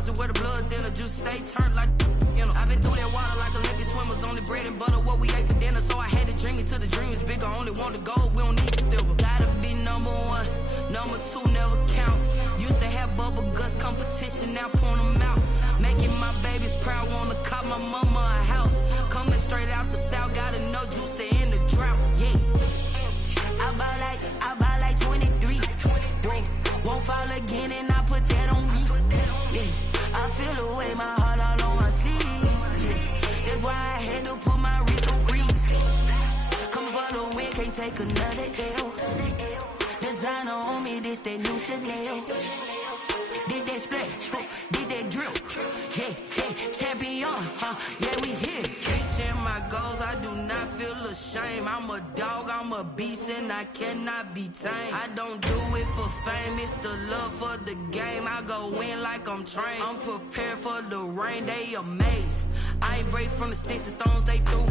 faucet where the blood thinner, juice stay turned like, you know. I've been through that water like Olympic swimmers, only bread and butter, what we ate for dinner. So I had to dream it till the dream is bigger, only want the gold, we don't need the silver. Gotta be number one, number two never count. Used to have bubble guts competition, now point them out. Making my babies proud, wanna cop my mama a house. Coming straight out the south, got enough juice to end the drought, yeah. I buy like 23. Whoa, won't fall again and I put that on me. Yeah, I feel the way, my heart all on my sleeve. Yeah, that's why I had to put my wrist on freeze. Coming for the win, can't take another L. Designer on me, this that new Chanel. Did that splash, did that drill. Yeah, yeah, champion, yeah, we here. Reaching my goals, I do not feel ashamed. I'm a dog, I'm a beast, and I cannot be tamed. I don't do it for fame, it's the love for the game. I go in like I'm trained. I'm prepared for the rain, they amazed. I ain't break from the sticks and stones they threw.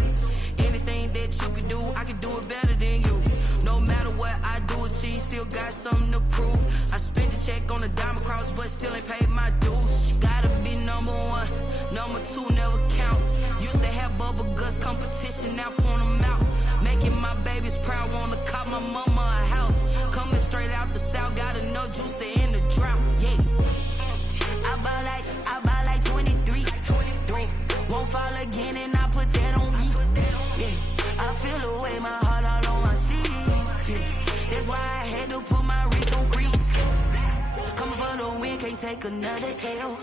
Anything that you can do, I can do it better than you. No matter what I do achieve, still got something to prove. I spent the check on the diamond cross, but still ain't paid my dues. Gotta be number one, number two never count. Used to have bubble guts competition, now point them out. Making my babies proud, wanna cop my mama a house. Coming straight out the south, got enough juice to end the drought, yeah. I buy like 23. Won't fall again and I put that on me. Yeah, I feel the way, my heart all on my sleeve. Yeah, that's why I had to put my wrist on freeze. Coming for the win, can't take another L.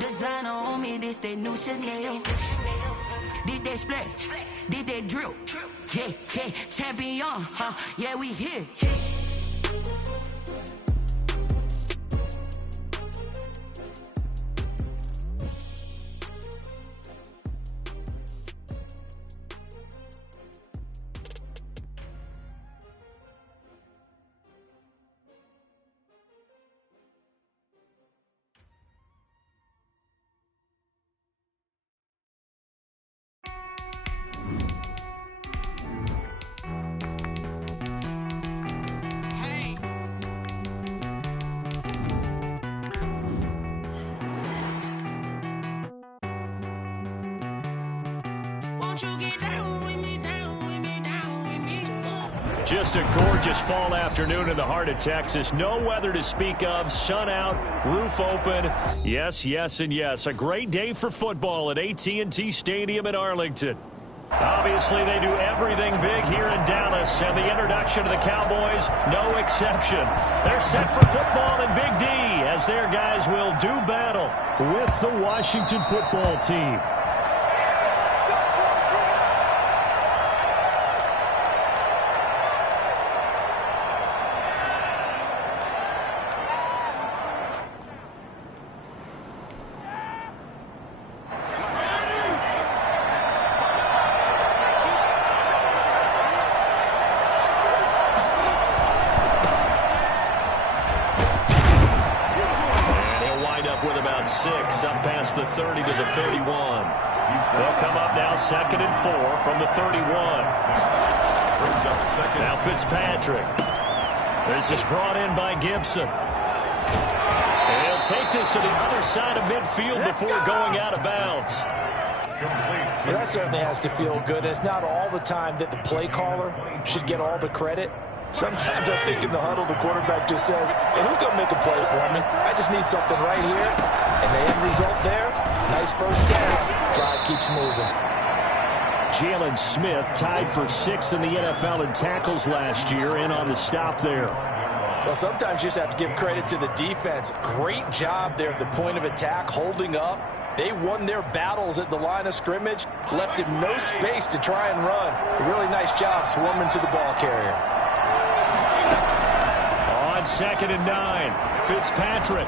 Designer on me, this that new Chanel. Did that splash, did that drill. Yeah, yeah, champion, yeah, we here. Just a gorgeous fall afternoon in the heart of Texas. No weather to speak of. Sun out, roof open. Yes, yes, and yes. A great day for football at AT&T Stadium in Arlington. Obviously, they do everything big here in Dallas, and the introduction of the Cowboys, no exception. They're set for football in Big D as their guys will do battle with the Washington football team. Up past the 30 to the 31. They'll come up now 2nd and 4 from the 31. Now Fitzpatrick. This is brought in by Gibson. And he'll take this to the other side of midfield before going out of bounds. Well, that certainly has to feel good. It's not all the time that the play caller should get all the credit. Sometimes I think in the huddle, the quarterback just says, hey, who's going to make a play for me? I just need something right here. And the end result there, nice first down. Drive keeps moving. Jalen Smith tied for 6th in the NFL in tackles last year, in on the stop there. Well, sometimes you just have to give credit to the defense. Great job there at the point of attack, holding up. They won their battles at the line of scrimmage, left him no space to try and run. A really nice job swarming to the ball carrier. On 2nd and 9, Fitzpatrick.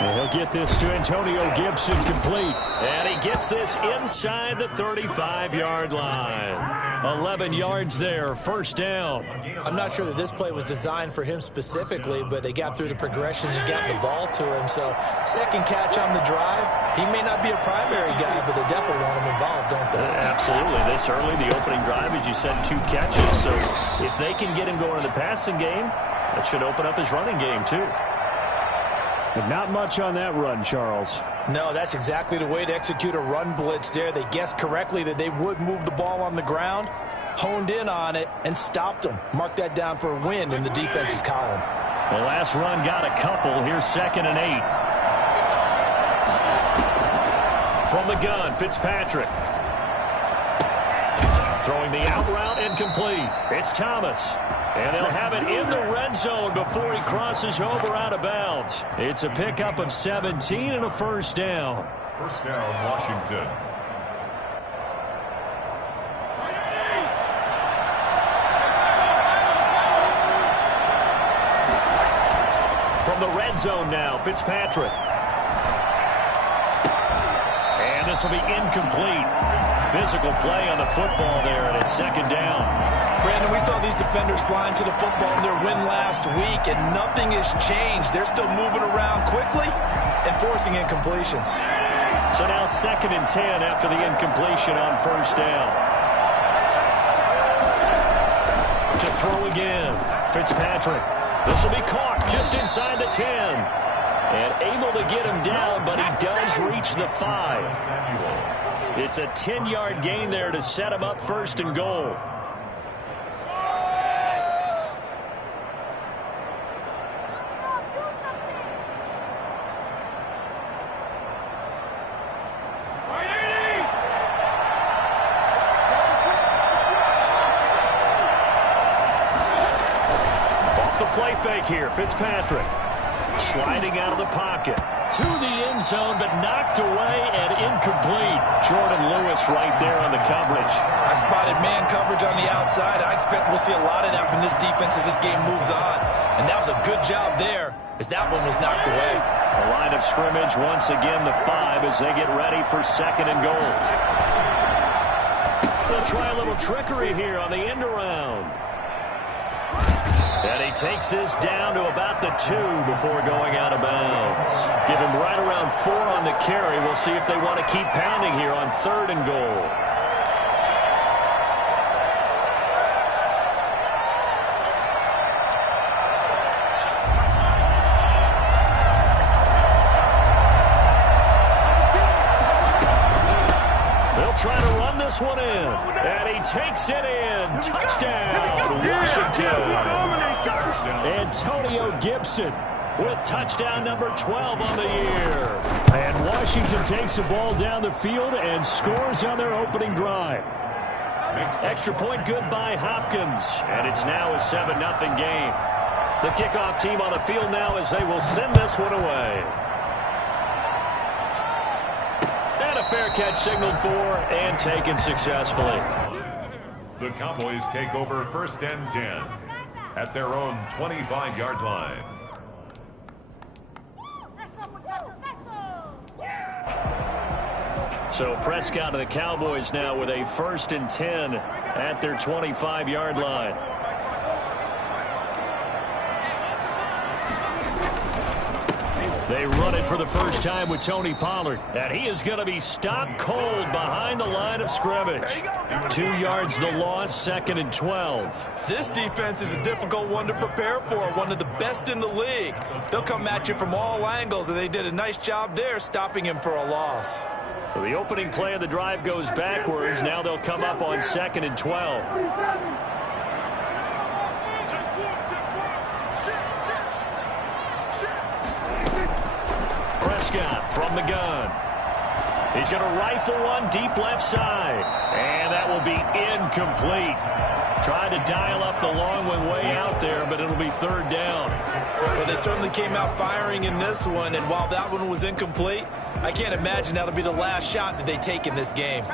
And he'll get this to Antonio Gibson complete. And he gets this inside the 35-yard line. 11 yards there, first down. I'm not sure that this play was designed for him specifically, but they got through the progressions and got the ball to him. So, second catch on the drive. He may not be a primary guy, but they definitely want him involved, don't they? Absolutely. This early, the opening drive, as you said, 2 catches. So, if they can get him going in the passing game, that should open up his running game, too. But not much on that run, Charles. No, that's exactly the way to execute a run blitz there. They guessed correctly that they would move the ball on the ground, honed in on it, and stopped them. Mark that down for a win in the defense's column. The last run got a couple. Here's 2nd and 8. From the gun, Fitzpatrick. Throwing the out route, incomplete. It's Thomas. And they'll have it in the red zone before he crosses over out of bounds. It's a pickup of 17 and a first down. First down, Washington. From the red zone now, Fitzpatrick. And this will be incomplete. Physical play on the football there, and it's 2nd down. Brandon, we saw these defenders flying to the football in their win last week, and nothing has changed. They're still moving around quickly and forcing incompletions. So now 2nd and 10 after the incompletion on first down. To throw again, Fitzpatrick. This will be caught just inside the 10. And able to get him down, but he does reach the 5. It's a 10-yard gain there to set him up 1st and goal. Off the play fake here, Fitzpatrick. Sliding out of the pocket. To the end zone, but knocked away and incomplete. Jordan Lewis right there on the coverage. I spotted man coverage on the outside. I expect we'll see a lot of that from this defense as this game moves on. And that was a good job there as that one was knocked away. The line of scrimmage once again the 5 as they get ready for 2nd and goal. They'll try a little trickery here on the end around. And he takes this down to about the 2 before going out of bounds. Give him right around 4 on the carry. We'll see if they want to keep pounding here on 3rd and goal. They'll try to run this one in. And he takes it in. Touchdown, Washington. Antonio Gibson with touchdown number 12 on the year. And Washington takes the ball down the field and scores on their opening drive. Extra point good by Hopkins. And it's now a 7-0 game. The kickoff team on the field now as they will send this one away. And a fair catch signaled for and taken successfully. The Cowboys take over 1st and 10 at their own 25-yard line. So Prescott of the Cowboys now with a 1st and 10 at their 25-yard line. They run it for the first time with Tony Pollard. And he is going to be stopped cold behind the line of scrimmage. 2 yards the loss, 2nd and 12. This defense is a difficult one to prepare for, one of the best in the league. They'll come at you from all angles, and they did a nice job there stopping him for a loss. So the opening play of the drive goes backwards. Now they'll come up on 2nd and 12. Prescott from the gun. He's going to rifle one deep left side. And that will be incomplete. Tried to dial up the long one way out there, but it'll be 3rd down. Well, they certainly came out firing in this one, and while that one was incomplete, I can't imagine that'll be the last shot that they take in this game.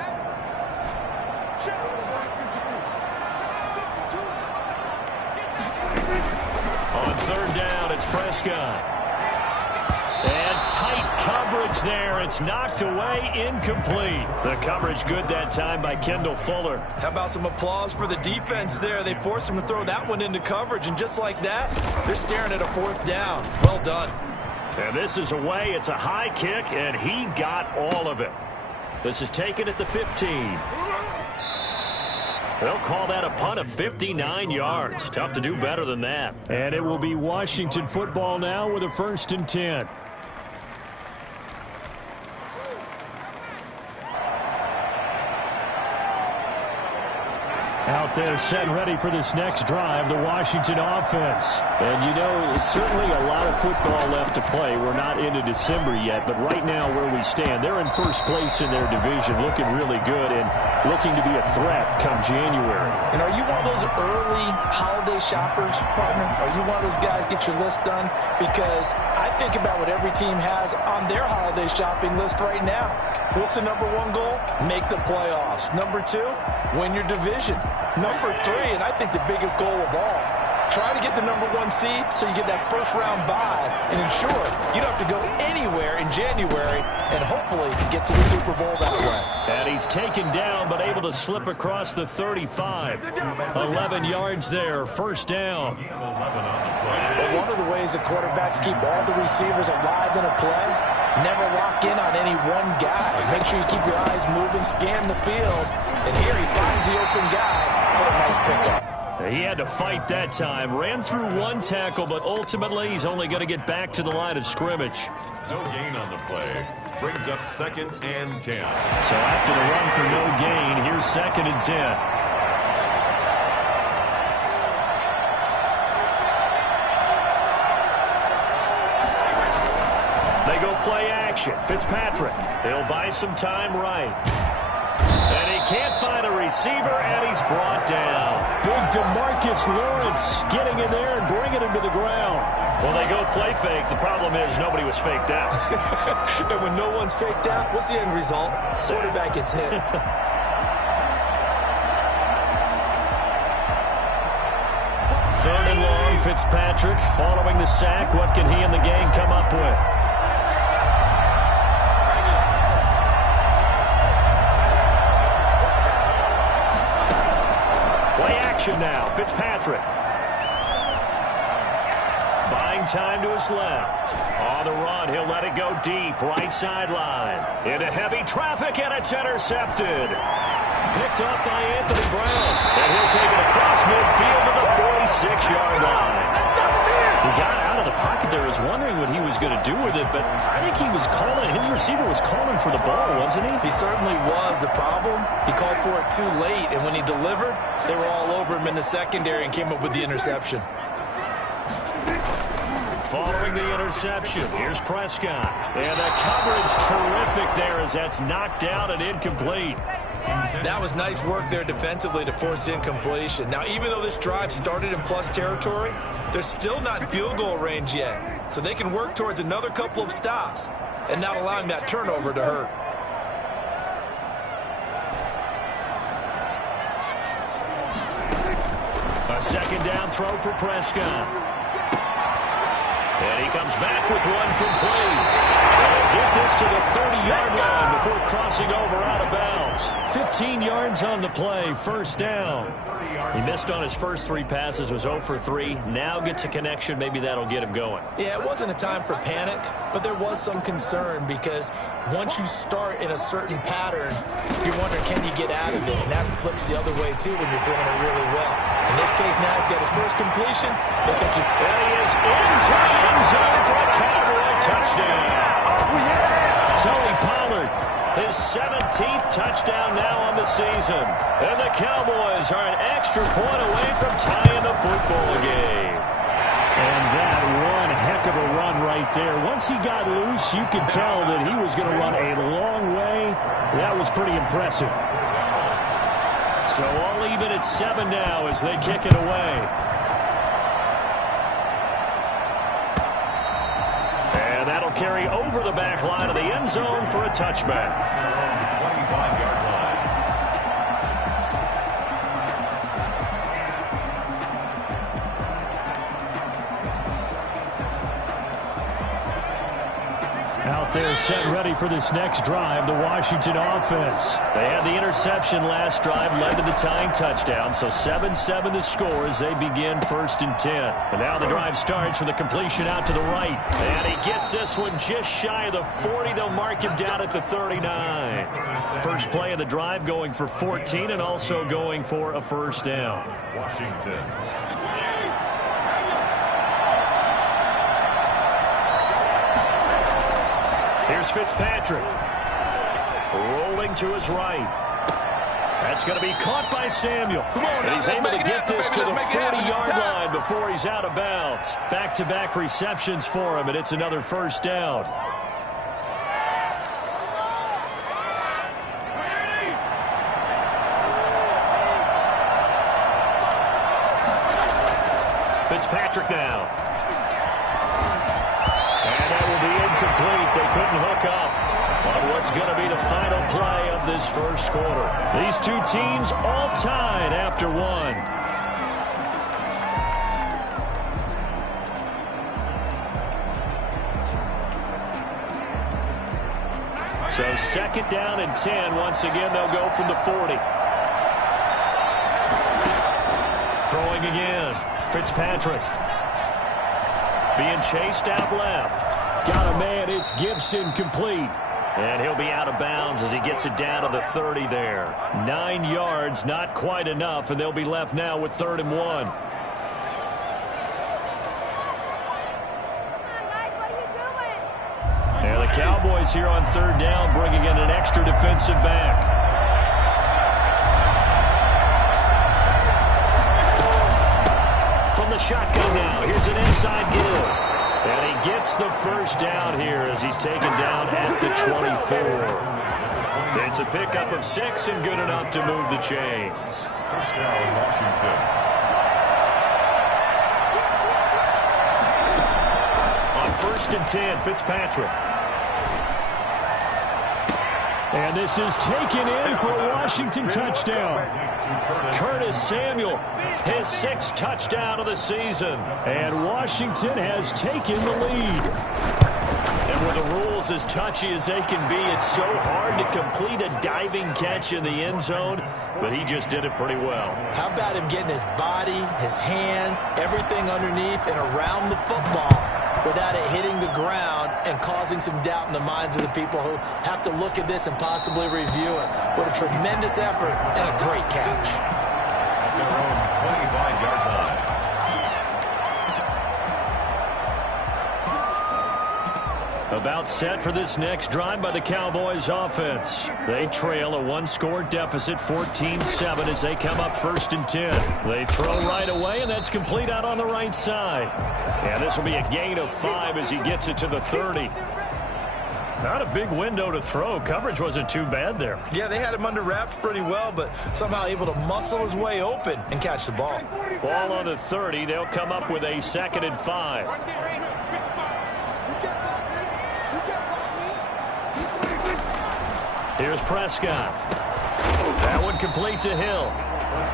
On 3rd down, it's Prescott. And tight coverage there. It's knocked away, incomplete. The coverage good that time by Kendall Fuller. How about some applause for the defense there? They forced him to throw that one into coverage, and just like that, they're staring at a 4th down. Well done. And this is away. It's a high kick, and he got all of it. This is taken at the 15. They'll call that a punt of 59 yards. Tough to do better than that. And it will be Washington football now with a 1st and 10. Out there set ready for this next drive, the Washington offense. And you know, certainly a lot of football left to play. We're not into December yet, but right now where we stand, they're in first place in their division, looking really good and looking to be a threat come January. And are you one of those early holiday shoppers, partner? Are you one of those guys get your list done? Because I think about what every team has on their holiday shopping list right now. What's the number one goal? Make the playoffs. Number two, win your division. Number three, and I think the biggest goal of all, try to get the number one seed so you get that first round bye and ensure you don't have to go anywhere in January and hopefully get to the Super Bowl that way. And he's taken down but able to slip across the 35. 11 yards there, first down. But one of the ways that quarterbacks keep all the receivers alive in a play, never lock in on any one guy. Make sure you keep your eyes moving, scan the field, and here he finds the open guy for a nice pickup. He had to fight that time. Ran through one tackle, but ultimately he's only going to get back to the line of scrimmage. No gain on the play. Brings up 2nd and 10. So after the run for no gain, here's 2nd and 10. They go play action. Fitzpatrick. He'll buy some time right. And he can't find a receiver, and he's brought down. Big DeMarcus Lawrence getting in there and bringing him to the ground. Well, they go play fake. The problem is nobody was faked out. And when no one's faked out, what's the end result? Quarterback gets hit. 3rd and long, Fitzpatrick following the sack. What can he and the gang come up with? Play action now. Fitzpatrick. Buying time to his left. On the run, he'll let it go deep. Right sideline. Into heavy traffic, and it's intercepted. Picked up by Anthony Brown. And he'll take it across midfield to the 46-yard line. He got out of the pocket there. I was wondering what he was going to do with it, but I think he was calling. His receiver was calling for the ball, wasn't he? He certainly was. The problem, he called for it too late, and when he delivered, they were all over him in the secondary and came up with the interception. Following the interception, here's Prescott. And the coverage terrific there as that's knocked down and incomplete. That was nice work there defensively to force incompletion. Now, even though this drive started in plus territory, they're still not in field goal range yet. So they can work towards another couple of stops and not allowing that turnover to hurt. A 2nd down throw for Prescott. And he comes back with one complete. And he'll get this to the 30-yard line before crossing over out of bounds. 15 yards on the play, first down. He missed on his first 3 passes, was 0 for 3. Now gets a connection. Maybe that'll get him going. Yeah, it wasn't a time for panic, but there was some concern because once you start in a certain pattern, you're wondering, can you get out of it? And that flips the other way, too, when you're throwing it really well. In this case, now he's got his first completion. They think he... And he is into the end zone for a Cowboy touchdown. Tony Pollard, his 17th touchdown now on the season. And the Cowboys are an extra point away from tying the football game. And that one heck of a run right there. Once he got loose, you could tell that he was going to run a long way. That was pretty impressive. So all even at 7 now as they kick it away. And that'll carry over the back line of the end zone for a touchback. 25-yard line. Out there set ready for this next drive, the Washington offense. They had the interception last drive, led to the tying touchdown, so 7-7 the score as they begin 1st and 10. And now the drive starts with a completion out to the right. And he gets this one just shy of the 40. They'll mark him down at the 39. First play of the drive going for 14 and also going for a first down. Washington. Here's Fitzpatrick. Rolling to his right. That's going to be caught by Samuel. And he's able to get this to the 40-yard line before he's out of bounds. Back-to-back receptions for him, and it's another first down. Fitzpatrick now. And that will be incomplete. They couldn't hook up on what's going to be the final play of this first quarter. These two teams all tied after one. So second down and 10. Once again, they'll go from the 40. Throwing again. Fitzpatrick. Being chased out left. Got a man. It's Gibson, complete. And he'll be out of bounds as he gets it down to the 30 there. 9 yards, not quite enough, and they'll be left now with 3rd and 1. And the Cowboys here on 3rd down, bringing in an extra defensive back. From the shotgun now, here's an inside give. And he gets the first down here as he's taken down at the 24. It's a pickup of 6 and good enough to move the chains. First down, Washington. On 1st and 10, Fitzpatrick. And this is taken in for a Washington touchdown. Curtis Samuel, his 6th touchdown of the season. And Washington has taken the lead. And with the rules as touchy as they can be, it's so hard to complete a diving catch in the end zone, but he just did it pretty well. How about him getting his body, his hands, everything underneath and around the football without it hitting the ground and causing some doubt in the minds of the people who have to look at this and possibly review it. What a tremendous effort and a great catch. At their own 25-yard line. About set for this next drive by the Cowboys offense. They trail a 1-score deficit, 14-7, as they come up 1st and 10. They throw right away, and that's complete out on the right side. And this will be a gain of 5 as he gets it to the 30. Not a big window to throw. Coverage wasn't too bad there. Yeah, they had him under wraps pretty well, but somehow able to muscle his way open and catch the ball. Ball on the 30. They'll come up with a 2nd and 5. Here's Prescott. That one complete to Hill.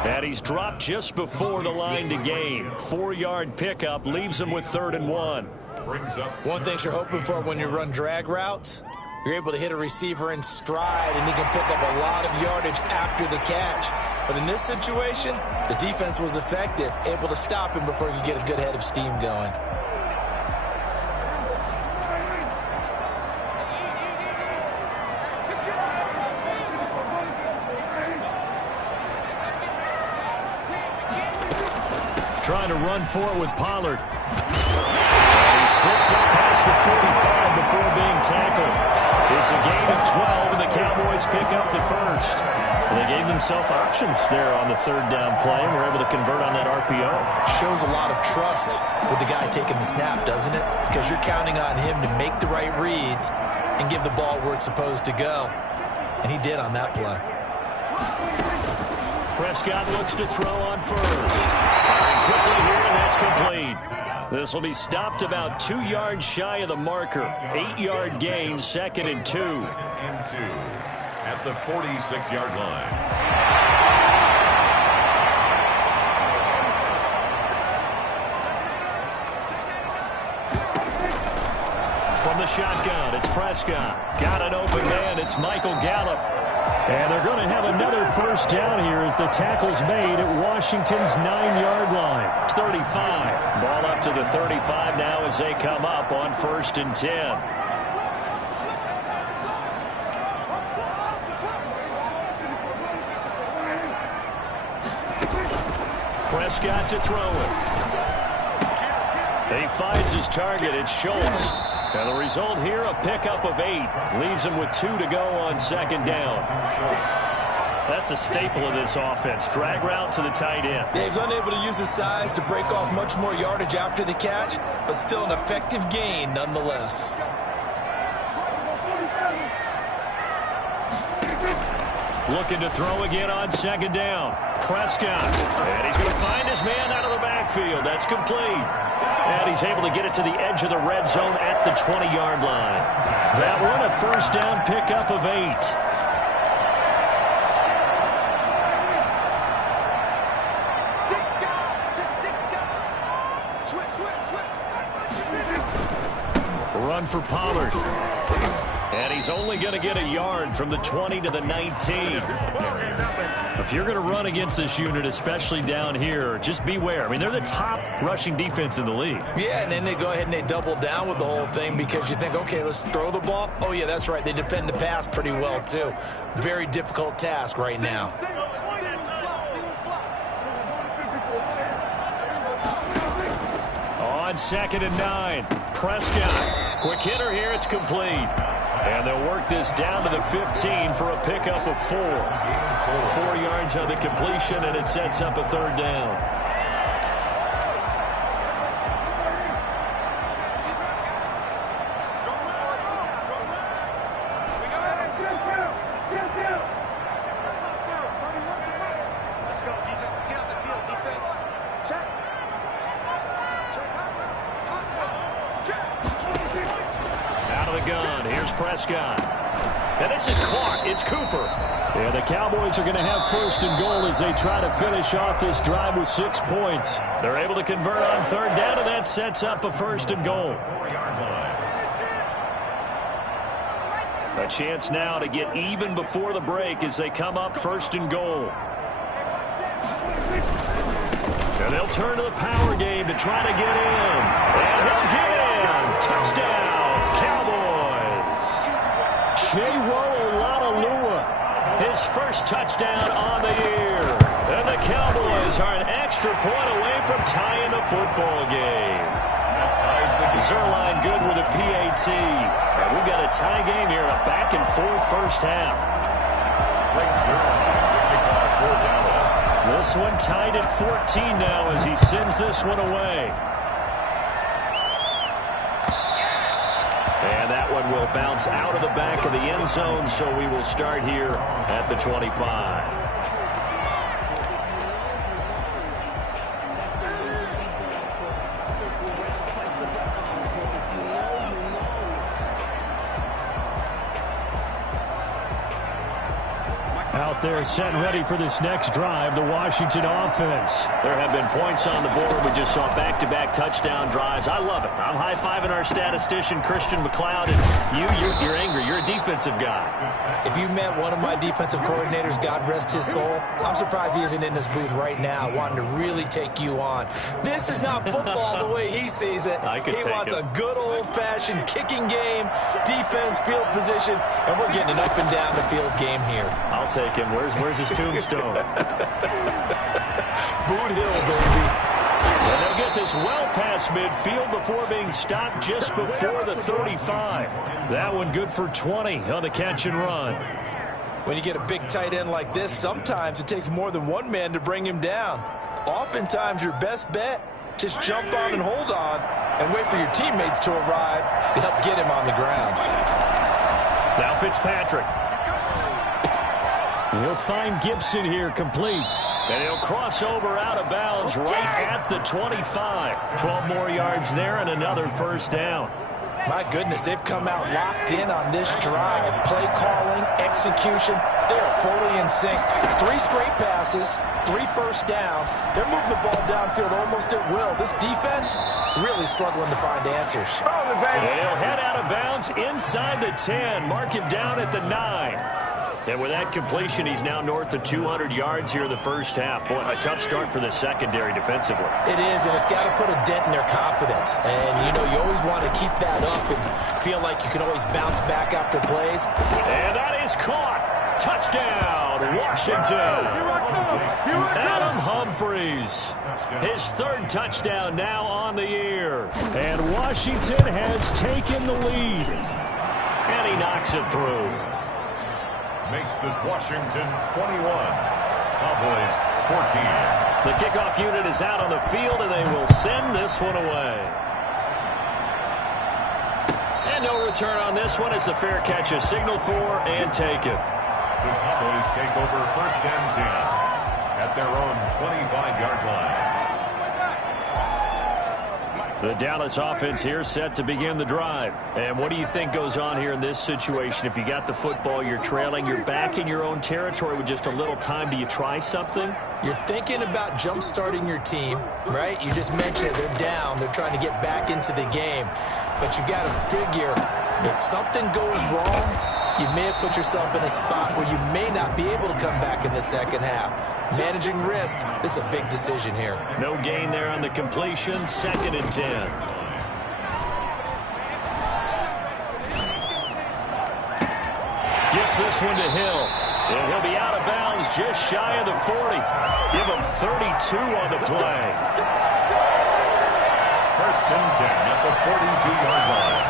And he's dropped just before the line to gain. 4-yard pickup leaves him with 3rd and 1. One thing you're hoping for when you run drag routes, you're able to hit a receiver in stride, and he can pick up a lot of yardage after the catch. But in this situation, the defense was effective, able to stop him before he could get a good head of steam going. Trying to run for it with Pollard. And he slips up past the 45 before being tackled. It's a gain of 12, and the Cowboys pick up the 1st. And they gave themselves options there on the 3rd down play, and were able to convert on that RPO. Shows a lot of trust with the guy taking the snap, doesn't it? Because you're counting on him to make the right reads and give the ball where it's supposed to go. And he did on that play. Prescott looks to throw on 1st. Firing quickly here, and that's complete. This will be stopped about 2 yards shy of the marker. 8-yard gain, 2nd and 2. And 2 at the 46-yard line. From the shotgun, it's Prescott. Got an open man. It's Michael Gallup. And they're going to have another first down here as the tackle's made at Washington's 9-yard line. 35. Ball up to the 35 now as they come up on 1st and 10. Prescott to throw it. He finds his target. It's Schultz. And the result here, a pickup of 8. Leaves him with 2 to go on 2nd down. That's a staple of this offense. Drag route to the tight end. Dave's unable to use his size to break off much more yardage after the catch, but still an effective gain nonetheless. Looking to throw again on second down. Prescott. And he's going to find his man out of the backfield. That's complete. And he's able to get it to the edge of the red zone at the 20-yard line. That one, a first down pickup of 8. Run for Pollard. And he's only going to get a yard from the 20 to the 19. If you're going to run against this unit, especially down here, just beware. I mean, they're the top rushing defense in the league. Yeah, and then they go ahead and they double down with the whole thing because you think, okay, let's throw the ball. Oh, yeah, that's right. They defend the pass pretty well, too. Very difficult task right now. On 2nd and 9, Prescott. Quick hitter here, it's complete. And they'll work this down to the 15 for a pickup of 4. 4 yards on the completion, and it sets up a third down. Prescott. And this is caught. It's Cooper. And the Cowboys are going to have first and goal as they try to finish off this drive with 6 points. They're able to convert on third down, and that sets up a first and goal. A chance now to get even before the break as they come up first and goal. And they'll turn to the power game to try to get in. And they'll get in. Touchdown, Cowboys. His first touchdown on the year. And the Cowboys are an extra point away from tying the football game. Zerline good with a PAT. And we've got a tie game here, a back-and-forth first half. This one tied at 14 now as he sends this one away. And that one will bounce out of the back of the end zone, so we will start here at the 25. Out there set and ready for this next drive, the Washington offense. There have been points on the board. We just saw back-to-back touchdown drives. I love it. I'm high-fiving our statistician, Christian McLeod, and you're angry. You're a defensive guy. If you met one of my defensive coordinators, God rest his soul, I'm surprised he isn't in this booth right now wanting to really take you on. This is not football the way he sees it. He wants a good old-fashioned kicking game, defense, field position, and we're getting an up-and-down-the-field game here. I'll take him. Where's his tombstone? Boot Hill, baby. And they'll get this well past midfield before being stopped just before the 35. That one good for 20 on the catch and run. When you get a big tight end like this, sometimes it takes more than one man to bring him down. Oftentimes, your best bet, just jump on and hold on and wait for your teammates to arrive to help get him on the ground. Now Fitzpatrick. He'll find Gibson here complete. And he'll cross over out of bounds right at the 25. 12 more yards there and another first down. My goodness, they've come out locked in on this drive. Play calling, execution, they're fully in sync. 3 straight passes, 3 first downs. They're moving the ball downfield almost at will. This defense really struggling to find answers. And he'll head out of bounds inside the 10. Mark him down at the 9. And with that completion, he's now north of 200 yards here in the first half. Boy, a tough start for the secondary defensively. It is, and it's got to put a dent in their confidence. And, you know, you always want to keep that up and feel like you can always bounce back after plays. And that is caught. Touchdown, Washington. Adam Humphries. His 3rd touchdown now on the year. And Washington has taken the lead. And he knocks it through. makes this Washington 21, Cowboys 14. The kickoff unit is out on the field, and they will send this one away. And no return on this one as the fair catch is signaled for and taken. The Cowboys take over 1st and 10 at their own 25-yard line. The Dallas offense here set to begin the drive. And what do you think goes on here in this situation? If you got the football, you're trailing, you're back in your own territory with just a little time. Do you try something? You're thinking about jump-starting your team, right? You just mentioned it. They're down. They're trying to get back into the game. But you got to figure if something goes wrong, you may have put yourself in a spot where you may not be able to come back in the second half. Managing risk, this is a big decision here. No gain there on the completion. 2nd and 10. Gets this one to Hill. And he'll be out of bounds just shy of the 40. Give him 32 on the play. 1st and 10 at the 42-yard line.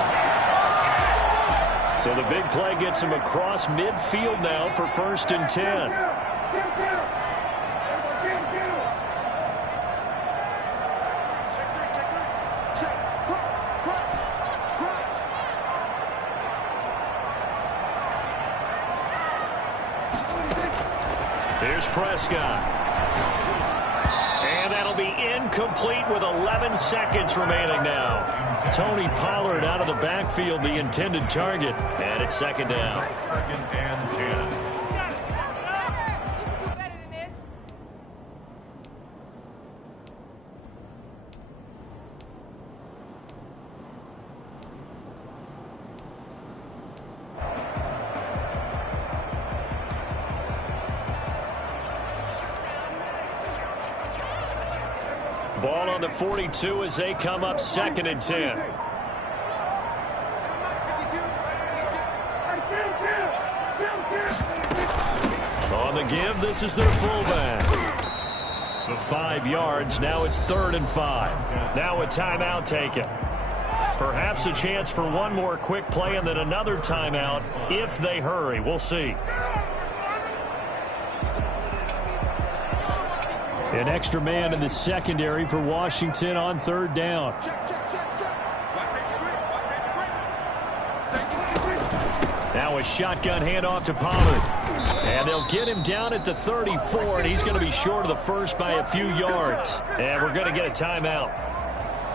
So the big play gets him across midfield now for 1st and 10. Here's Prescott. And that'll be incomplete with 11 seconds remaining now. Tony Pollard out of the backfield, the intended target. And it's 2nd down. 2nd and 10. Ball on the 42 as they come up 2nd and 10. On the give, this is their fullback. 5 yards, now it's 3rd and 5. Now a timeout taken. Perhaps a chance for one more quick play and then another timeout if they hurry. We'll see. An extra man in the secondary for Washington on 3rd down. Now a shotgun handoff to Pollard. And they'll get him down at the 34, and he's going to be short of the first by a few yards. And we're going to get a timeout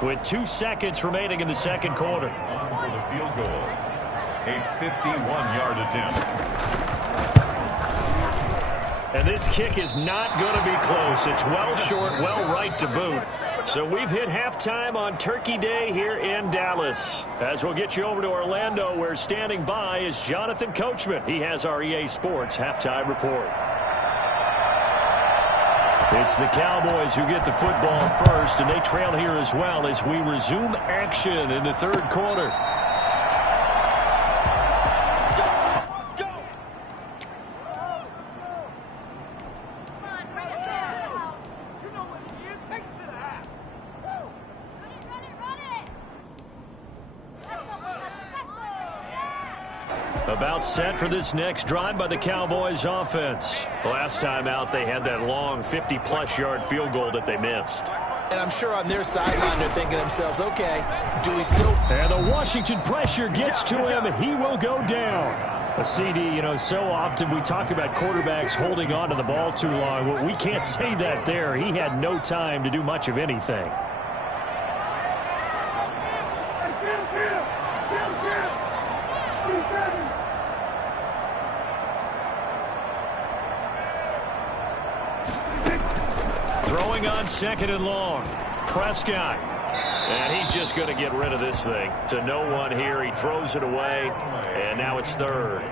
with 2 seconds remaining in the 2nd quarter. For the field goal, a 51-yard attempt. And this kick is not going to be close. It's well short, well right to boot. So we've hit halftime on Turkey Day here in Dallas. As we'll get you over to Orlando, where standing by is Jonathan Coachman. He has our EA Sports halftime report. It's the Cowboys who get the football first, and they trail here as well as we resume action in the 3rd quarter. About set for this next drive by the Cowboys offense. Last time out, they had that long 50-plus yard field goal that they missed. And I'm sure on their sideline they're thinking to themselves, okay, do we still... And the Washington pressure gets to him. He will go down. A CD, so often we talk about quarterbacks holding on to the ball too long. Well, we can't say that there. He had no time to do much of anything. Throwing on 2nd and long. Prescott. And he's just going to get rid of this thing. To no one here. He throws it away. And now it's 3rd.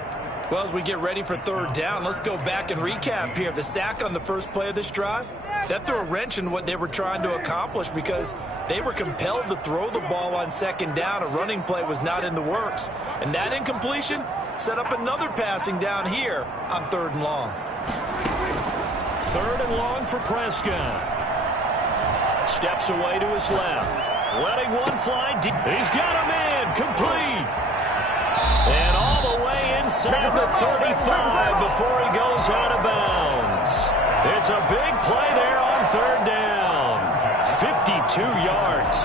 Well, as we get ready for 3rd down, let's go back and recap here. The sack on the first play of this drive, that threw a wrench in what they were trying to accomplish because they were compelled to throw the ball on 2nd down. A running play was not in the works. And that incompletion set up another passing down here on 3rd and long. 3rd and long for Prescott. Steps away to his left. Letting one fly deep. He's got a man complete. And all the way inside the 35 before he goes out of bounds. It's a big play there on third down. 52 yards.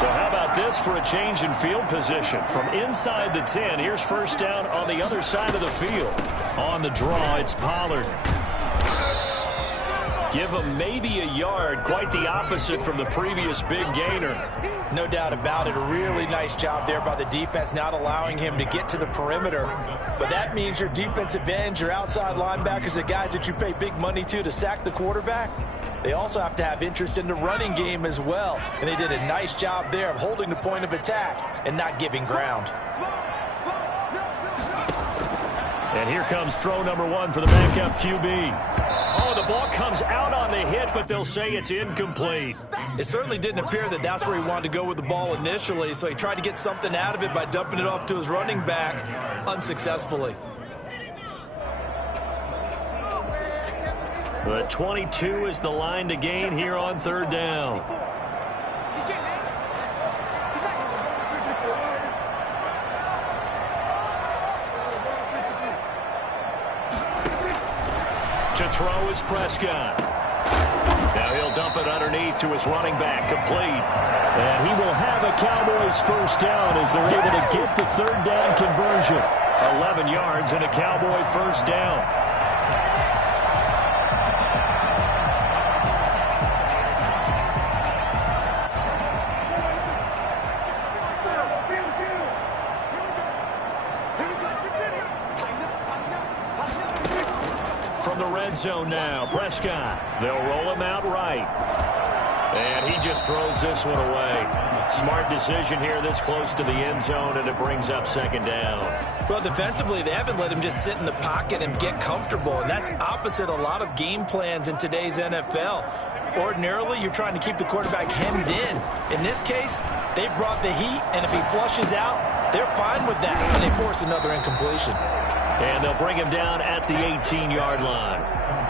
So how about this for a change in field position? From inside the 10, here's first down on the other side of the field. On the draw, it's Pollard. Give him maybe a yard, quite the opposite from the previous big gainer. No doubt about it. A really nice job there by the defense, not allowing him to get to the perimeter. But that means your defensive ends, your outside linebackers, the guys that you pay big money to sack the quarterback, they also have to have interest in the running game as well. And they did a nice job there of holding the point of attack and not giving ground. And here comes throw number 1 for the backup QB. Oh, the ball comes out on the hit, but they'll say it's incomplete. It certainly didn't appear that that's where he wanted to go with the ball initially, so he tried to get something out of it by dumping it off to his running back unsuccessfully. But 22 is the line to gain here on third down. To throw is Prescott. Now he'll dump it underneath to his running back, complete. And he will have a Cowboys first down as they're able to get the third down conversion. 11 yards and a Cowboy first down. From the red zone now, Prescott. They'll roll him out right. And he just throws this one away. Smart decision here this close to the end zone, and it brings up second down. Well, defensively, they haven't let him just sit in the pocket and get comfortable, and that's opposite a lot of game plans in today's NFL. Ordinarily, you're trying to keep the quarterback hemmed in. In this case, they brought the heat, and if he flushes out, they're fine with that, and they force another incompletion. And they'll bring him down at the 18-yard line.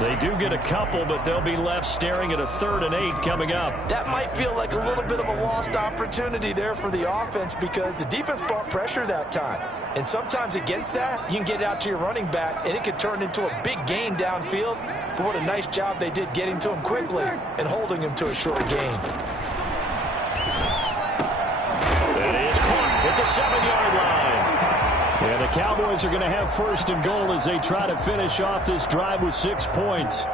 They do get a couple, but they'll be left staring at a 3rd and 8 coming up. That might feel like a little bit of a lost opportunity there for the offense because the defense brought pressure that time. And sometimes against that, you can get it out to your running back, and it could turn into a big gain downfield. But what a nice job they did getting to him quickly and holding him to a short gain. That is caught at the 7-yard line. And the Cowboys are going to have first and goal as they try to finish off this drive with 6 points.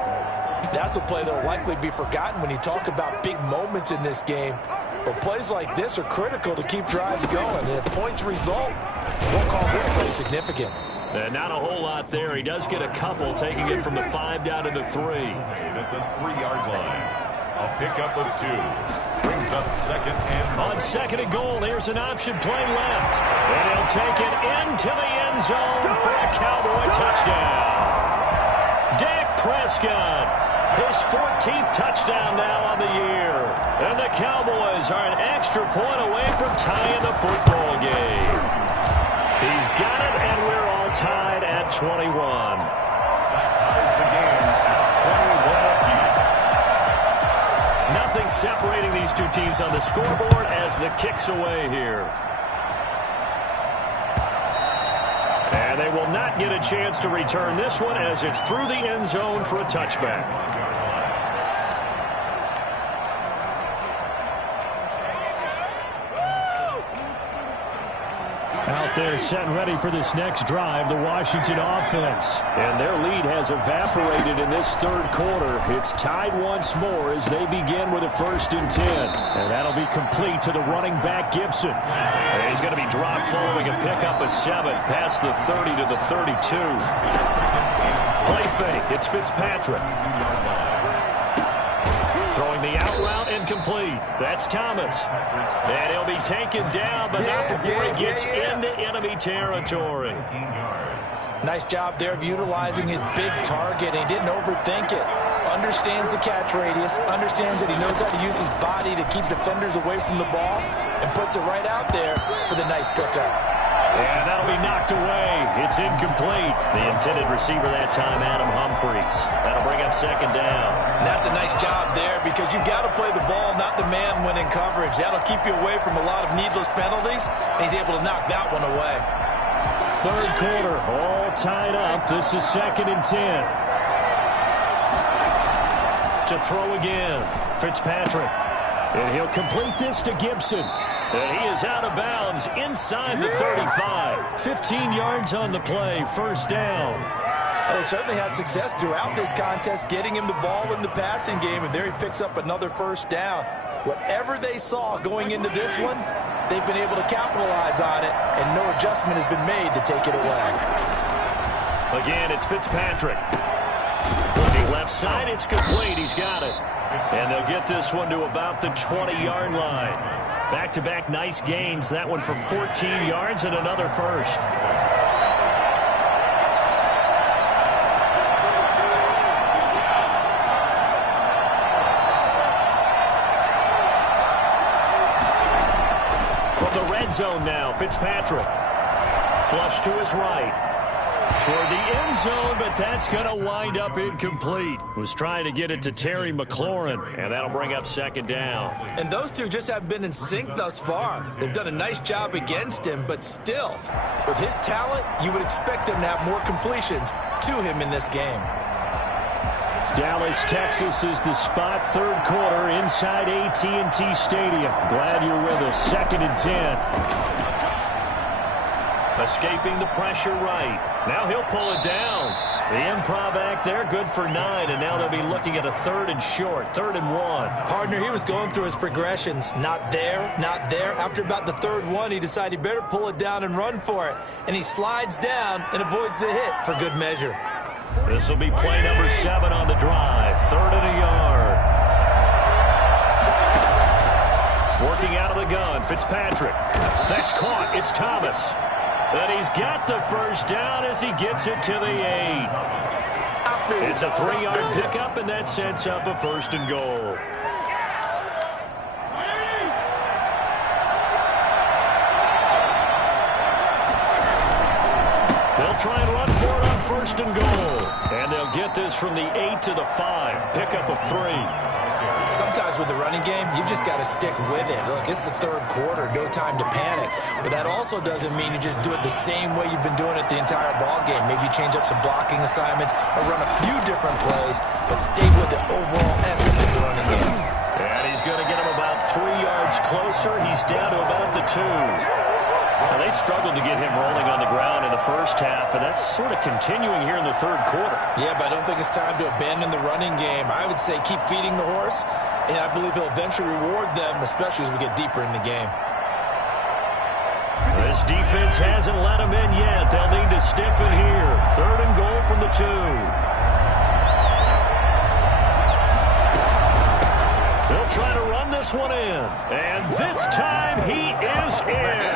That's a play that will likely be forgotten when you talk about big moments in this game. But plays like this are critical to keep drives going. And if points result, we'll call this play significant. Not a whole lot there. He does get a couple, taking it from the 5 down to the 3. At the 3-yard line. A pickup of 2. Brings up second and on second and goal, here's an option play left. And he'll take it into the end zone for a Cowboy touchdown. Dak Prescott, his 14th touchdown now on the year. And the Cowboys are an extra point away from tying the football game. He's got it, and we're all tied at 21. That ties the game at 21 apiece. Nothing separating these two teams on the scoreboard as the kick's away here. And they will not get a chance to return this one as it's through the end zone for a touchback. Out there set and ready for this next drive, the Washington offense. And their lead has evaporated in this third quarter. It's tied once more as they begin with a 1st and 10. And that'll be complete to the running back, Gibson. And he's going to be dropped following a pickup of 7 past the 30 to the 32. Play fake. It's Fitzpatrick. Throwing the out route incomplete. That's Thomas. And he'll be taken down, but not before he gets into enemy territory. Nice job there of utilizing his big target. He didn't overthink it. Understands the catch radius. Understands that he knows how to use his body to keep defenders away from the ball. And puts it right out there for the nice pickup. And that'll be knocked away. It's incomplete. The intended receiver that time, Adam Humphries. That'll bring up second down. And that's a nice job there because you've got to play the ball, not the man when in coverage. That'll keep you away from a lot of needless penalties. And he's able to knock that one away. third quarter, all tied up. This is 2nd and 10. To throw again, Fitzpatrick. And he'll complete this to Gibson. And he is out of bounds inside the 35. 15 yards on the play, first down. Well, they certainly had success throughout this contest, getting him the ball in the passing game, and there he picks up another first down. Whatever they saw going into this one, they've been able to capitalize on it, and no adjustment has been made to take it away. Again, it's Fitzpatrick. Looking left side, it's complete. He's got it. And they'll get this one to about the 20-yard line. Back-to-back nice gains. That one for 14 yards and another first. From the red zone now, Fitzpatrick. Flush to his right. Toward the end zone, but that's going to wind up incomplete. Was trying to get it to Terry McLaurin, and that'll bring up 2nd down. And those two just haven't been in sync thus far. They've done a nice job against him, but still, with his talent, you would expect them to have more completions to him in this game. Dallas, Texas is the spot, third quarter inside AT&T Stadium. Glad you're with us. 2nd and 10. Escaping the pressure right. Now he'll pull it down. The improv act there, good for 9, and now they'll be looking at a 3rd and short, 3rd and 1. Partner, he was going through his progressions. Not there, not there. After about the 3rd one, he decided he better pull it down and run for it. And he slides down and avoids the hit for good measure. This will be play number 7 on the drive. 3rd and a yard. Working out of the gun, Fitzpatrick. That's caught. It's Thomas. And he's got the first down as he gets it to the 8. It's a 3-yard pickup, and that sets up a 1st and goal. They'll try and run for it on 1st and goal. And they'll get this from the 8 to the 5. Pickup of 3. Sometimes with the running game, you've just got to stick with it. Look, it's the 3rd quarter, no time to panic. But that also doesn't mean you just do it the same way you've been doing it the entire ball game. Maybe change up some blocking assignments or run a few different plays, but stay with the overall essence of the running game. And he's going to get him about 3 yards closer. He's down to about the 2. Now, they struggled to get him rolling on the ground in the first half, and that's sort of continuing here in the 3rd quarter. Yeah, but I don't think it's time to abandon the running game. I would say keep feeding the horse, and I believe he'll eventually reward them, especially as we get deeper in the game. This defense hasn't let him in yet. They'll need to stiffen here. 3rd and goal from the 2. They'll try to run this one in. And this time he is in.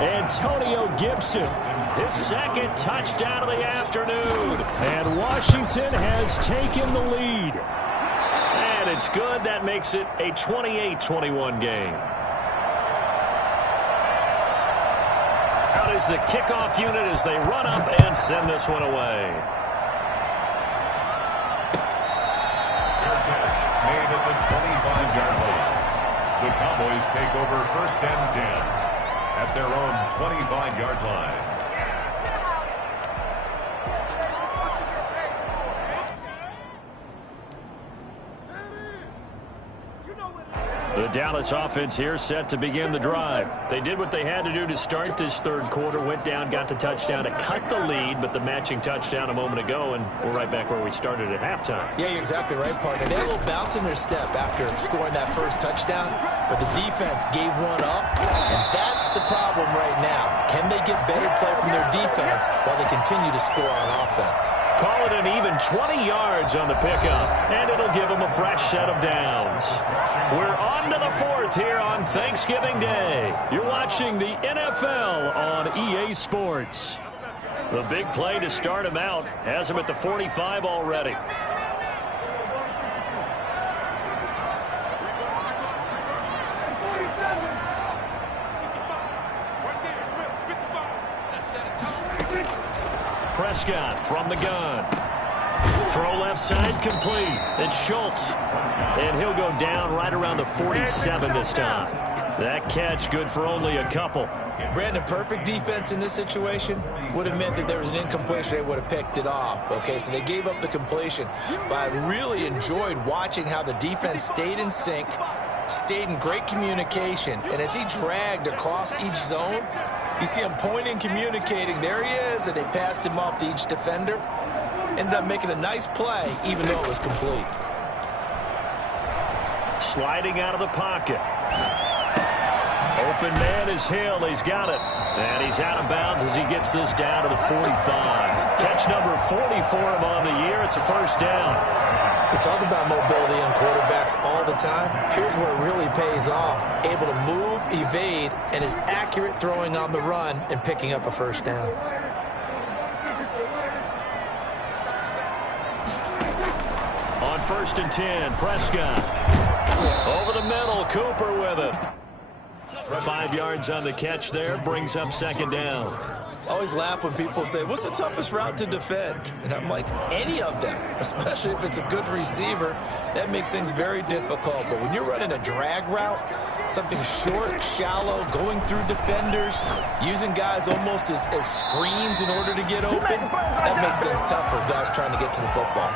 Antonio Gibson, His 2nd touchdown of the afternoon. and Washington has taken the lead. And it's good. That makes it a 28-21 game. Out is the kickoff unit as they run up and send this one away. Made at the 25-yard line. The Cowboys take over 1st and 10 at their own 25-yard line. The Dallas offense here set to begin the drive. They did what they had to do to start this 3rd quarter, went down, got the touchdown to cut the lead, but the matching touchdown a moment ago, and we're right back where we started at halftime. Yeah, you're exactly right, partner. They had a little bounce in their step after scoring that first touchdown, but the defense gave one up, and that's the problem right now. Can they get better play from their defense while they continue to score on offense? Call it an even 20 yards on the pickup, and it'll give them a fresh set of downs. We're on to the 4th here on Thanksgiving Day. You're watching the NFL on EA Sports. The big play to start him out has him at the 45 already. Prescott from the gun. Throw left side complete. It's Schultz. And he'll go down right around the 47 this time. That catch good for only a couple. Brandon, perfect defense in this situation would have meant that there was an incompletion. They would have picked it off. Okay, so they gave up the completion. But I really enjoyed watching how the defense stayed in sync, stayed in great communication. And as he dragged across each zone, you see him pointing, communicating. There he is, and they passed him off to each defender. Ended up making a nice play, even though it was complete. Sliding out of the pocket. Open man is Hill. He's got it. And he's out of bounds as he gets this down to the 45. Catch number 40 for him on the year. It's a first down. We talk about mobility on quarterbacks all the time. Here's where it really pays off. Able to move, evade, and is accurate throwing on the run and picking up a first down. On 1st and 10, Prescott. Over the middle, Cooper with it. 5 yards on the catch there, brings up second down. I always laugh when people say, what's the toughest route to defend? And I'm like, any of them, especially if it's a good receiver. That makes things very difficult. But when you're running a drag route, something short, shallow, going through defenders, using guys almost as screens in order to get open, that makes things tough for guys trying to get to the football.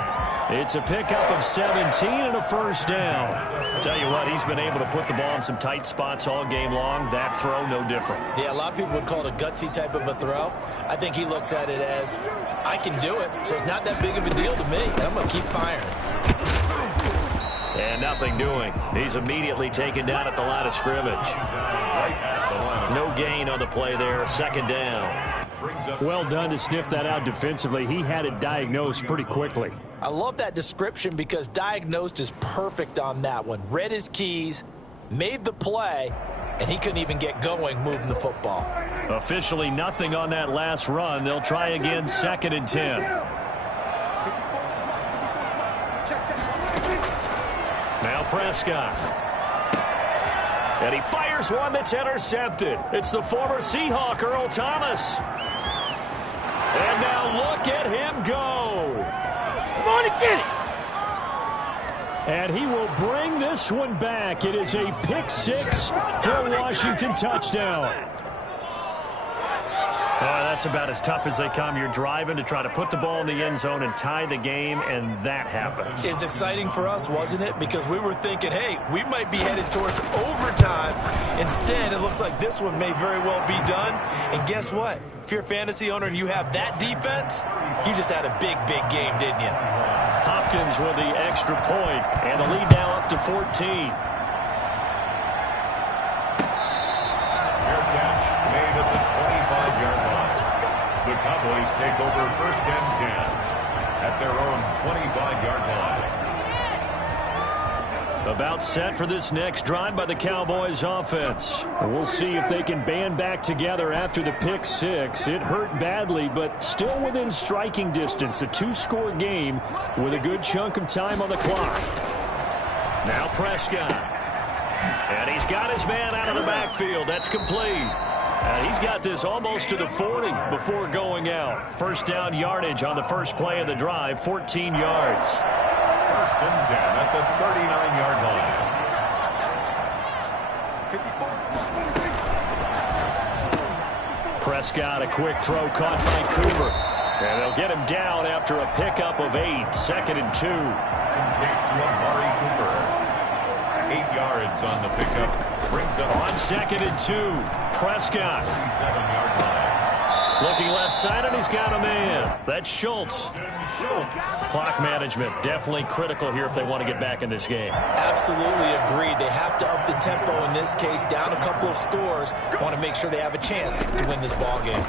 It's a pickup of 17 and a first down. Tell you what, he's been able to put the ball in some tight spots all game long. That throw, no different. Yeah, a lot of people would call it a gutsy type of a throw. I think he looks at it as, I can do it, so it's not that big of a deal to me, and I'm going to keep firing. And nothing doing. He's immediately taken down at the line of scrimmage. No gain on the play there. Second down. Well done to sniff that out defensively. He had it diagnosed pretty quickly. I love that description because diagnosed is perfect on that one. Read his keys, made the play, and he couldn't even get going moving the football. Officially nothing on that last run. They'll try again 2nd and 10. Now Prescott. And he fires one that's intercepted. It's the former Seahawk, Earl Thomas. And now look at him go. Come on and get it. And he will bring this one back. It is a pick six for a Washington touchdown. That's about as tough as they come. You're driving to try to put the ball in the end zone and tie the game, and that happens. It's exciting for us, wasn't it? Because we were thinking, hey, we might be headed towards overtime. Instead, it looks like this one may very well be done. And guess what? If you're a fantasy owner and you have that defense, you just had a big, big game, didn't you? Hopkins with the extra point, and the lead now up to 14. The Cowboys take over 1st and 10 at their own 25-yard line. About set for this next drive by the Cowboys offense. We'll see if they can band back together after the pick six. It hurt badly, but still within striking distance. A 2-score game with a good chunk of time on the clock. Now Prescott. And he's got his man out of the backfield. That's complete. He's got this almost to the 40 before going out. First down yardage on the first play of the drive, 14 yards. 1st and 10 at the 39-yard line. Prescott, a quick throw caught by Cooper. And they'll get him down after a pickup of 8. 2nd and 2. To Amari Cooper. 8 yards on the pickup. Brings up on 2nd and 2. Prescott. 7-yard line. Looking left side, and he's got a man. That's Schultz. Clock management definitely critical here if they want to get back in this game. Absolutely agreed. They have to up the tempo in this case, down a couple of scores. Want to make sure they have a chance to win this ball game.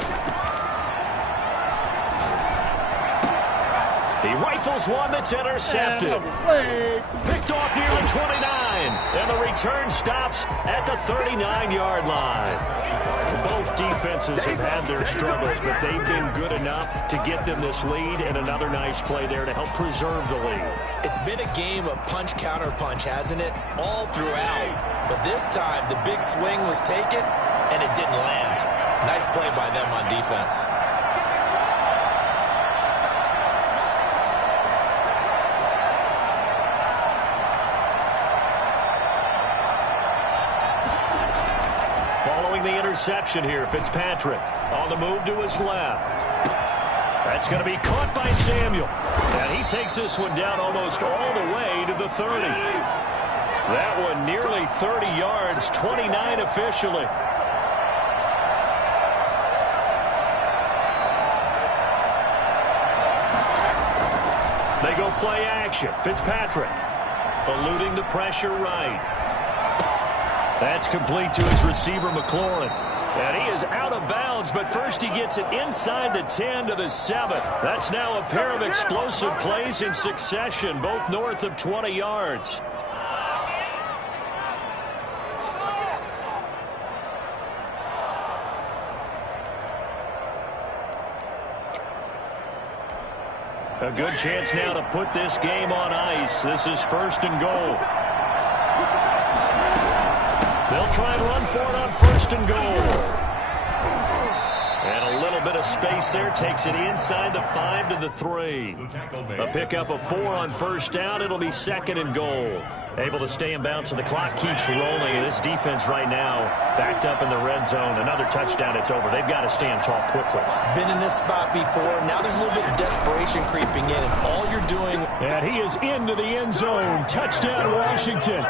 He rifles one that's intercepted. Picked off near the 29. And the return stops at the 39-yard line. Both defenses have had their struggles, but they've been good enough to get them this lead, and another nice play there to help preserve the lead. It's been a game of punch-counter-punch, hasn't it? All throughout. But this time, the big swing was taken, and it didn't land. Nice play by them on defense. throwing the interception here. Fitzpatrick on the move to his left. That's going to be caught by Samuel. And he takes this one down almost all the way to the 30. That one nearly 30 yards, 29 officially. They go play action. Fitzpatrick eluding the pressure right. That's complete to his receiver, McLaurin. And he is out of bounds, but first he gets it inside the 10 to the 7. That's now a pair of explosive plays in succession, both north of 20 yards. A good chance now to put this game on ice. This is 1st and goal. They'll try and run for it on 1st and goal. And a little bit of space there takes it inside the 5 to the 3. A pickup of 4 on 1st down. It'll be 2nd and goal. Able to stay in bounds, so the clock keeps rolling. And this defense right now backed up in the red zone. Another touchdown, it's over. They've got to stand tall quickly. Been in this spot before. Now there's a little bit of desperation creeping in. And all you're doing... And he is into the end zone. Touchdown, Washington.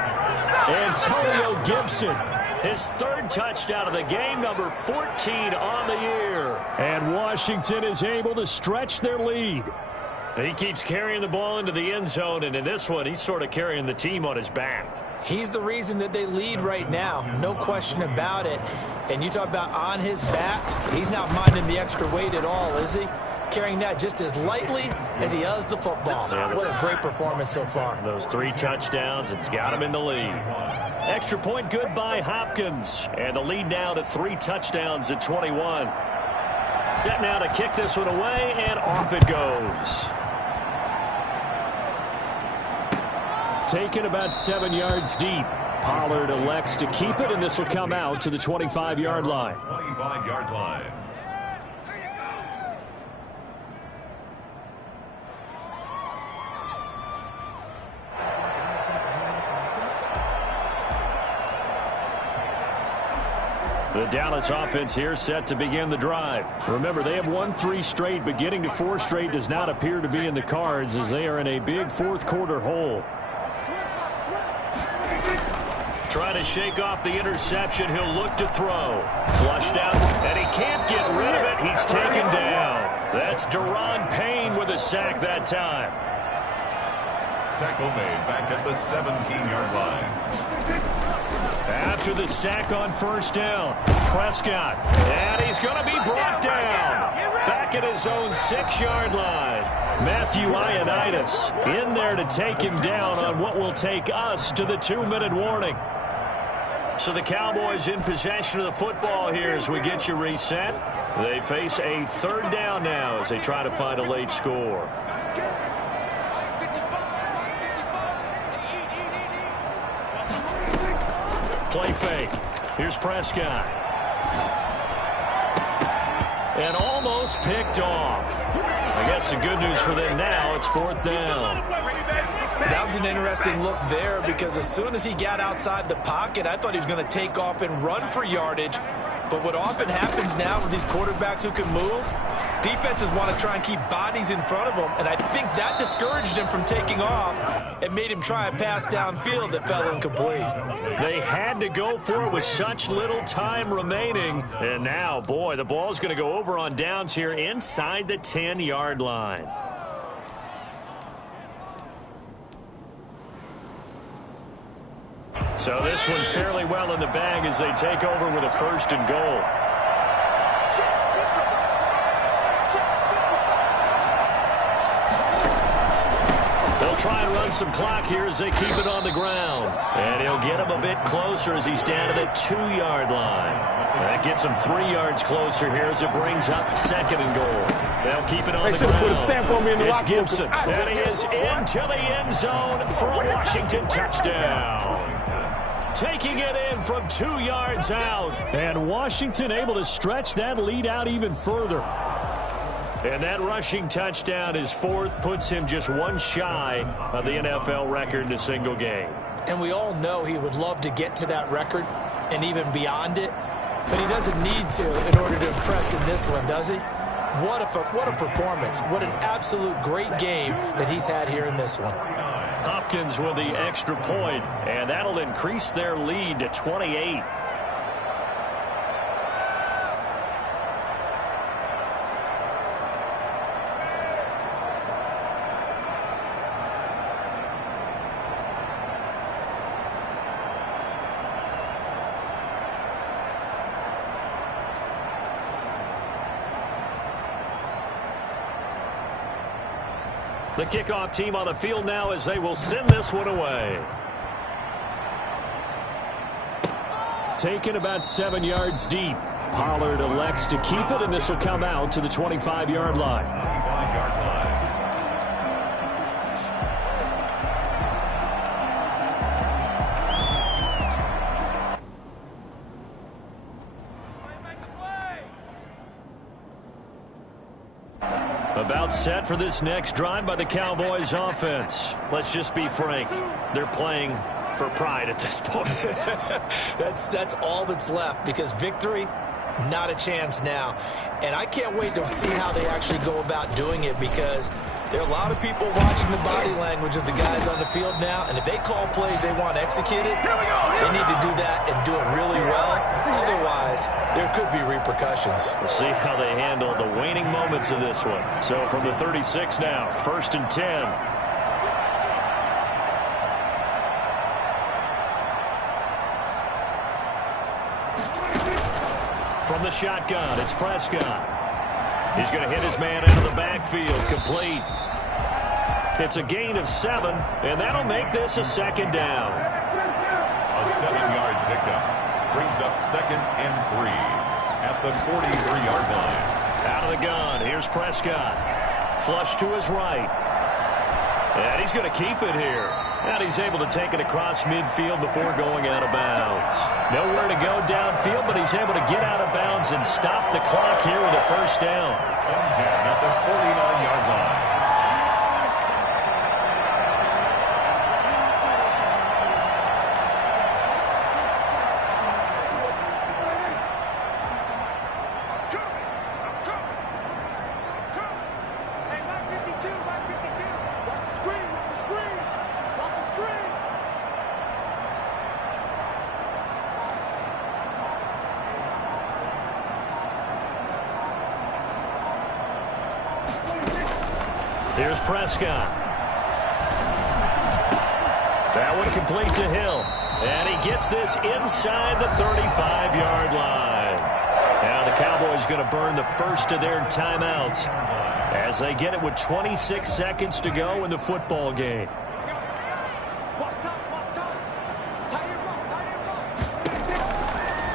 Antonio Gibson. His 3rd touchdown of the game, number 14 on the year. And Washington is able to stretch their lead. He keeps carrying the ball into the end zone, and in this one, he's sort of carrying the team on his back. He's the reason that they lead right now, no question about it. And you talk about on his back, he's not minding the extra weight at all, is he? Carrying that just as lightly as he does the football. What a great performance so far. Those 3 touchdowns, it's got him in the lead. Extra point good by Hopkins. And the lead now to 3 touchdowns at 21. Set now to kick this one away, and off it goes. Taken about 7 yards deep. Pollard elects to keep it, and this will come out to the 25-yard line. 25-yard line. The Dallas offense here set to begin the drive. Remember, they have won 3 straight, but getting to 4 straight does not appear to be in the cards as they are in a big 4th quarter hole. Trying to shake off the interception. He'll look to throw. Flushed out, and he can't get rid of it. He's taken down. That's Deron Payne with a sack that time. Tackle made back at the 17-yard line. After the sack on 1st down, Prescott. And he's going to be brought down. Back at his own 6-yard line. Matthew Ioannidis in there to take him down on what will take us to the 2-minute warning. So the Cowboys in possession of the football here as we get you reset. They face a 3rd down now as they try to find a late score. Play fake. Here's Prescott. And almost picked off. I guess the good news for them now, it's 4th down. That was an interesting look there because as soon as he got outside the pocket, I thought he was going to take off and run for yardage. But what often happens now with these quarterbacks who can move, defenses want to try and keep bodies in front of them, and I think that discouraged him from taking off and made him try a pass downfield that fell incomplete. They had to go for it with such little time remaining. And now, boy, the ball's going to go over on downs here inside the 10-yard line. So this one fairly well in the bag as they take over with a 1st and goal. They'll try and run some clock here as they keep it on the ground. And he'll get him a bit closer as he's down to the 2-yard line. That gets him 3 yards closer here as it brings up 2nd and goal. They'll keep it on the ground. Put a stamp on me in the It's locker room. Gibson, and he is into the end zone for a Washington touchdown. Taking it in from 2 yards out. And Washington able to stretch that lead out even further. And that rushing touchdown is 4th, puts him just 1 shy of the NFL record in a single game. And we all know he would love to get to that record and even beyond it. But he doesn't need to in order to impress in this one, does he? What a performance. What an absolute great game that he's had here in this one. Hopkins with the extra point, and that'll increase their lead to 28. The kickoff team on the field now as they will send this one away. Taken about 7 yards deep. Pollard elects to keep it, and this will come out to the 25-yard line. 25-yard line. About set for this next drive by the Cowboys offense. Let's just be frank. They're playing for pride at this point. That's all that's left, because victory, not a chance now. And I can't wait to see how they actually go about doing it, because there are a lot of people watching the body language of the guys on the field now, and if they call plays they want executed, they need to do that and do it really well. Otherwise, there could be repercussions. We'll see how they handle the waning moments of this one. So from the 36 now, 1st and 10. From the shotgun, it's Prescott. He's going to hit his man out of the backfield, complete. It's a gain of 7, and that'll make this a 2nd down. A 7-yard pickup brings up 2nd and 3 at the 43-yard line. Out of the gun, here's Prescott. Flush to his right. And he's going to keep it here. And he's able to take it across midfield before going out of bounds. Nowhere to go downfield, but he's able to get out of bounds and stop the clock here with a 1st down. At the 49-yard line. Here's Prescott. That one complete to Hill. And he gets this inside the 35-yard line. Now the Cowboys going to burn the first of their timeouts as they get it with 26 seconds to go in the football game.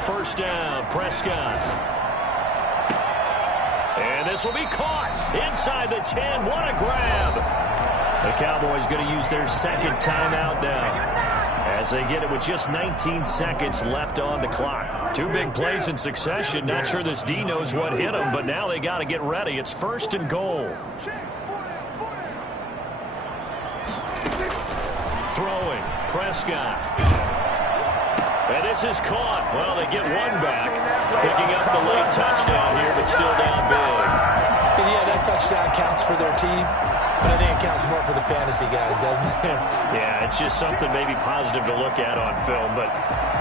First down, Prescott. And this will be caught inside the 10. What a grab. The Cowboys going to use their 2nd timeout now as they get it with just 19 seconds left on the clock. 2 big plays in succession. Not sure this D knows what hit him, but now they got to get ready. It's 1st and goal. Throwing, Prescott. And this is caught. Well, they get one back. Picking up the late touchdown here, but still down big. And yeah, that touchdown counts for their team, but I think it counts more for the fantasy guys, doesn't it? Yeah, it's just something maybe positive to look at on film, but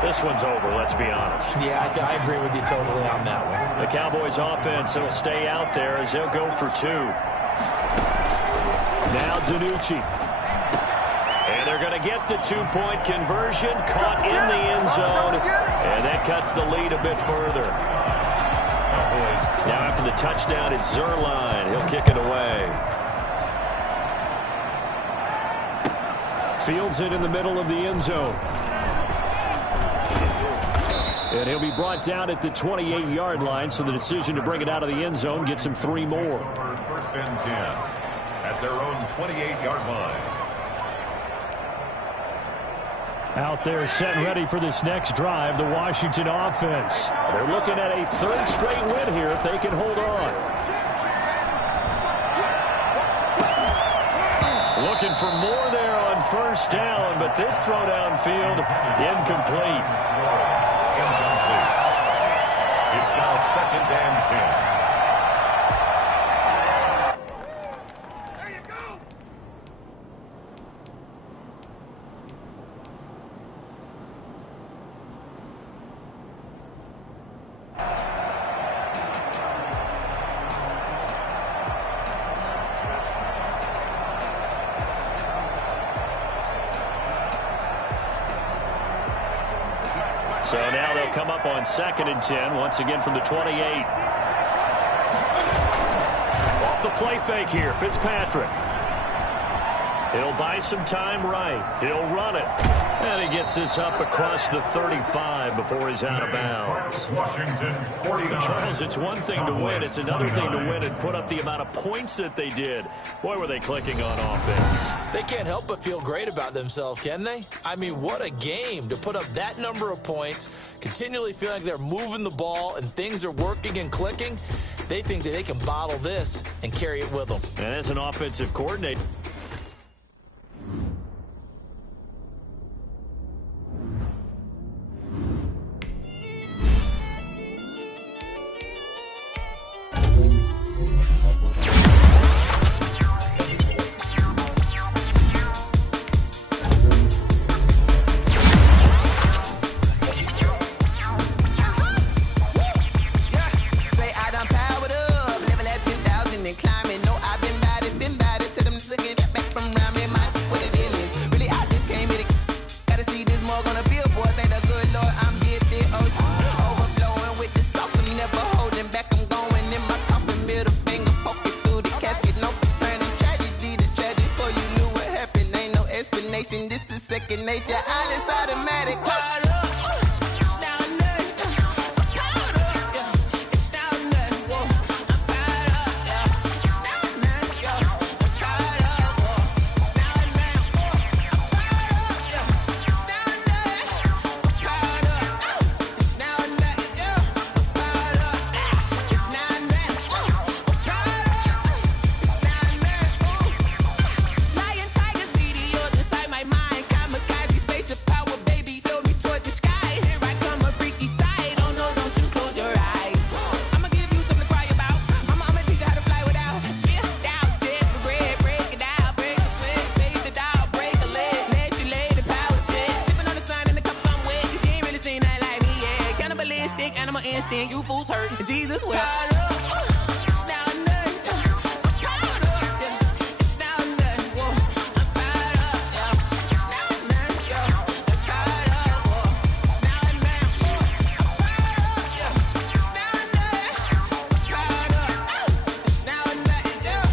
this one's over, let's be honest. Yeah, I agree with you totally on that one. The Cowboys offense will stay out there as they'll go for 2. Now DiNucci. And they're going to get the 2-point conversion, caught in the end zone, and that cuts the lead a bit further. Now after the touchdown, it's Zerline. He'll kick it away. Fields it in the middle of the end zone. And he'll be brought down at the 28-yard line, so the decision to bring it out of the end zone gets him 3 more. 1st and 10 at their own 28-yard line. Out there set and ready for this next drive, the Washington offense. They're looking at a 3rd straight win here if they can hold on. Looking for more there on 1st down, but this throw downfield incomplete. So now they'll come up on 2nd and 10, once again from the 28. Off the play fake here, Fitzpatrick. He'll buy some time right. He'll run it. And he gets this up across the 35 before he's out of bounds. Washington, 49. Charles, it's one thing to win. It's another thing to win and put up the amount of points that they did. Boy, were they clicking on offense. They can't help but feel great about themselves, can they? I mean, what a game to put up that number of points, continually feeling like they're moving the ball and things are working and clicking. They think that they can bottle this and carry it with them. And as an offensive coordinator, this is second nature. All is automatic. Animal instinct, you fools hurt. Jesus, well.